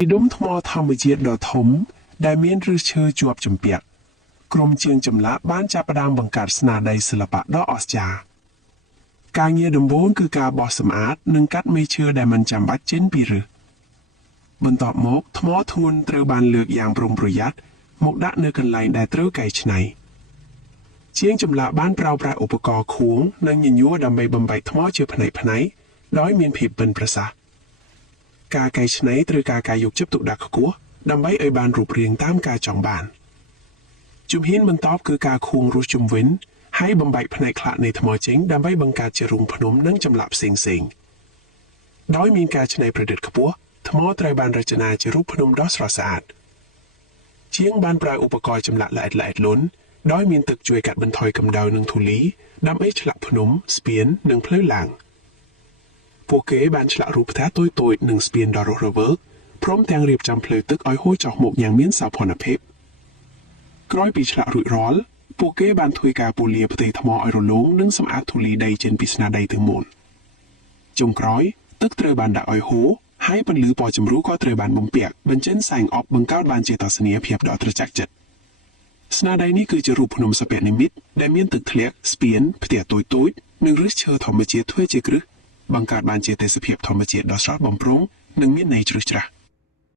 ដុំថ្មធម្មជាតិដ៏ធំដែលមានឫសឈើជាប់ជំពាក់ក្រុមជាងចម្លាក់បានចាប់ផ្ដើមបង្កើតស្នាដៃសិល្បៈដ៏អស្ចារ្យការងារដំបូងគឺការបោះសម្អាតនិងកាត់មែកឈើដែលមិនចាំបាច់ចេញពីឫសបន្ទាប់មកថ្មធ្ងន់ត្រូវបានលើកយ៉ាងប្រុងប្រយ័ត្នមកដាក់នៅកន្លែងដែលត្រូវកែច្នៃជាងចម្លាក់បានប្រើប្រាស់ឧបករណ៍ខួងនិងញញួរដើម្បីបំបែកថ្មជាផ្នែកៗដោយមានភាពប៉ិនប្រសប់ការកែច្នៃត្រូវការការយកចិត្តទុកដាក់ខ្ពស់ដើម្បីឲ្យបានរូបរាងតាមការចង់បានជំហានបន្ទាប់គឺការខួងរស់ជុំវិញហើយបំបែកផ្នែកខ្លះនៃថ្មចេញដើម្បីបង្កើតជារូងភ្នំនិងចម្លាក់ផ្សេងៗដោយមានការច្នៃប្រឌិតខ្ពស់ថ្មត្រូវបានរចនាជារូបភ្នំដ៏ស្រស់ស្អាតជាងបានប្រើឧបករណ៍ចម្លាក់ល្អិតៗលុនដោយមានទឹកជួយកាត់បន្ថយកម្ដៅនិងធូលីដើម្បីឆ្លាក់ភ្នំស្ពាននិងផ្លូវឡើងពួកគេបានឆ្លាក់រូបផ្ទះតូចៗនិងស្ពានដ៏រស់រវើកព្រមទាំងរៀបចំផ្លូវទឹកឲ្យហូរចុះមកយ៉ាងមានសោភ័ណភាពក្រោយពីឆ្លាក់រួចរាល់ពួកគេបានធ្វើការពូលាផ្ទៃថ្មឲ្យរលោងនិងសម្អាតធូលីដីចេញពីស្នាដៃទាំងមូលចុងក្រោយទឹកត្រូវបានដាក់ឲ្យហូរហើយពន្លឺពណ៌ចម្រុះក៏ត្រូវបានបំពាក់បញ្ចេញសែងអប់បង្កើតបានជាទស្សនីយភាពដ៏ត្រជាក់ចិត្តស្នាដៃនេះគឺជារូបភ្នំសិប្បនិម្មិតដែលមានទឹកធ្លាក់ស្ពានផ្ទះតូចៗនិងឫសឈើធម្មជាតិធ្វើជាគ្រឹះបង្កើតបានជាទេសភាពធម្មជាតិដ៏ស្រស់បំព្រងនិងមានន័យជ្រៅជ្រះ